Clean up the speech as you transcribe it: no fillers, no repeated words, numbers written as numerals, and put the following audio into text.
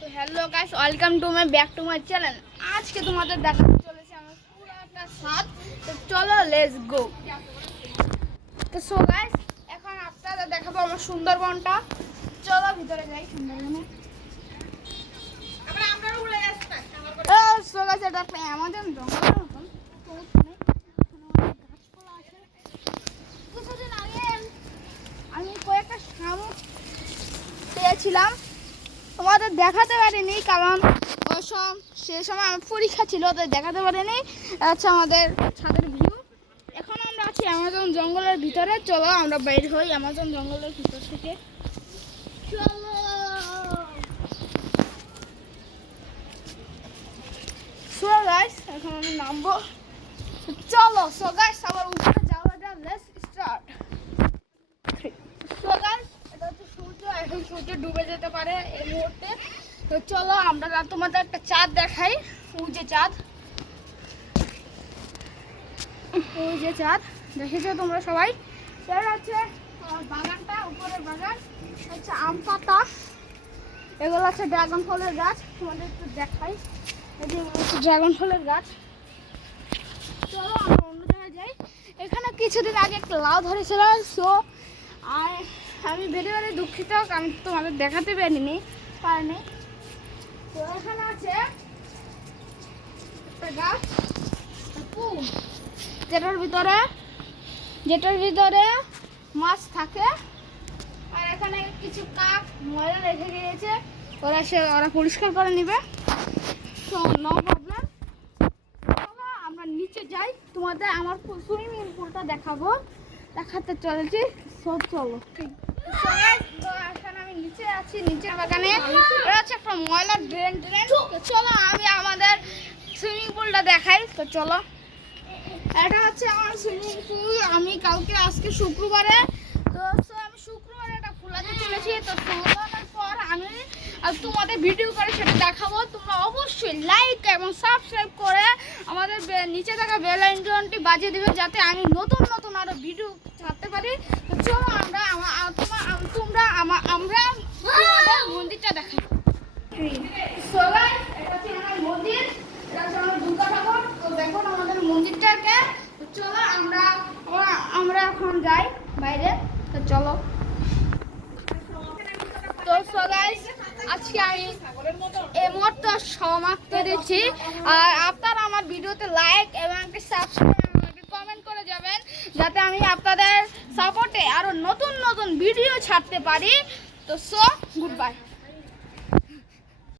তো hello guys, welcome to my back to my channel. আজকে তোমাদের দেখাতে চলেছে আমার পুরো একটা সাথ। তো চলো লেটস গো। তো সো গাইস, এখন আপনাদের দেখাবো আমার সুন্দরবনটা। চলো ভিতরে যাই সুন্দরবনে। আমরা উড়ে যাচ্ছি। সো গাইস, এটা একটা অ্যামাজন জঙ্গলের মতন। গাছপালা আছে। কিছুদিন আগে আমি কয়েকটা শামুক পেয়েছিলাম, তোমাদের দেখাতে পারিনি কারণ ওই সে সময় আমার পরীক্ষা ছিল, তো দেখাতে পারিনি। আচ্ছা, আমাদের ছাদের ভিউ। এখন আমরা আছি অ্যামাজন জঙ্গলের ভিতরে। চলো আমরা বাইরে হই অ্যামাজন জঙ্গলের ভিতর থেকে। চলো সো গাইস, এখন আমি নামবো। চলো সো গাইস, আবার উপরে যাওয়া যাক। Let's start. সো গাইস, এটা হচ্ছে সূর্য। এখন সূর্য ডুবে যেতে পারে এই মুহূর্তে। তো চলো আমরা তোমাদের একটা চাঁদ দেখাই। ওই যে চাঁদ, ওই যে চাঁদ দেখেছো তোমরা সবাই। এটা হচ্ছে বাগানটা, উপরের বাগান হচ্ছে আম পাতা। এগুলো হচ্ছে ড্রাগন ফলের গাছ। তোমাদের একটু দেখাই, এই যে হচ্ছে ড্রাগন ফলের গাছ। চলো আমরা অন্য জায়গায় যাই। এখানে কিছুদিন আগে একটা লাউ ধরেছিল। সো আমি ভেরি ভেরি দুঃখিত, আমি তোমাদের দেখাতে পারিনি। তো এখানে আছে একটা গাছ, যেটার ভিতরে মাছ থাকে। আর এখানে কিছু কাক ময়লা রেখে গিয়েছে, ওরা পরিষ্কার করে নিবে। তো নো প্রবলেম। আমরা নিচে যাই, তোমাদের আমার সুইমিং পুলটা দেখাতে চলেছি। সব চলো। এখন আমি নিচে আছি, নিচের বাগানে। এটা হচ্ছে একটা ময়লার ড্রেন। তো চলো আমি আমাদের সুইমিং পুলটা দেখাই। তো চলো, এটা হচ্ছে আমার সুইমিং পুল। আমি আজকে শুক্রবারে, তো আমি শুক্রবারে এটা খোলাতে চলেছি। তো খোলানোর পর আমি তোমাদের ভিডিও করে সেটা দেখাবো। তোমরা অবশ্যই লাইক এবং সাবস্ক্রাইব করে আমাদের নিচে থাকা বেল আইকনটি বাজিয়ে দেবে, যাতে আমি নতুন নতুন আরো ভিডিও ছাড়তে পারি। তো চলো আমরা মন্দিরটা দেখাই। সো গাইস, এটা হচ্ছে আমার মন্দির, এটা হচ্ছে আমার দুর্গা ঠাকুর। তো দেখুন আমাদের মন্দিরটাকে। তো চলো আমরা এখন যাই বাইরে। তো চলো। তো সো গাইস, আজকে আমি এই মুহূর্তে সমাপ্ত দিচ্ছি। আর আপনারা আমার ভিডিওতে লাইক এবং একটা সাবস্ক্রাইব এবং একটা কমেন্ট করে যাবেন, যাতে আমি আপনাদের সাপোর্টে আরো নতুন নতুন ভিডিও ছাড়তে পারি। তো সো গুড বাই।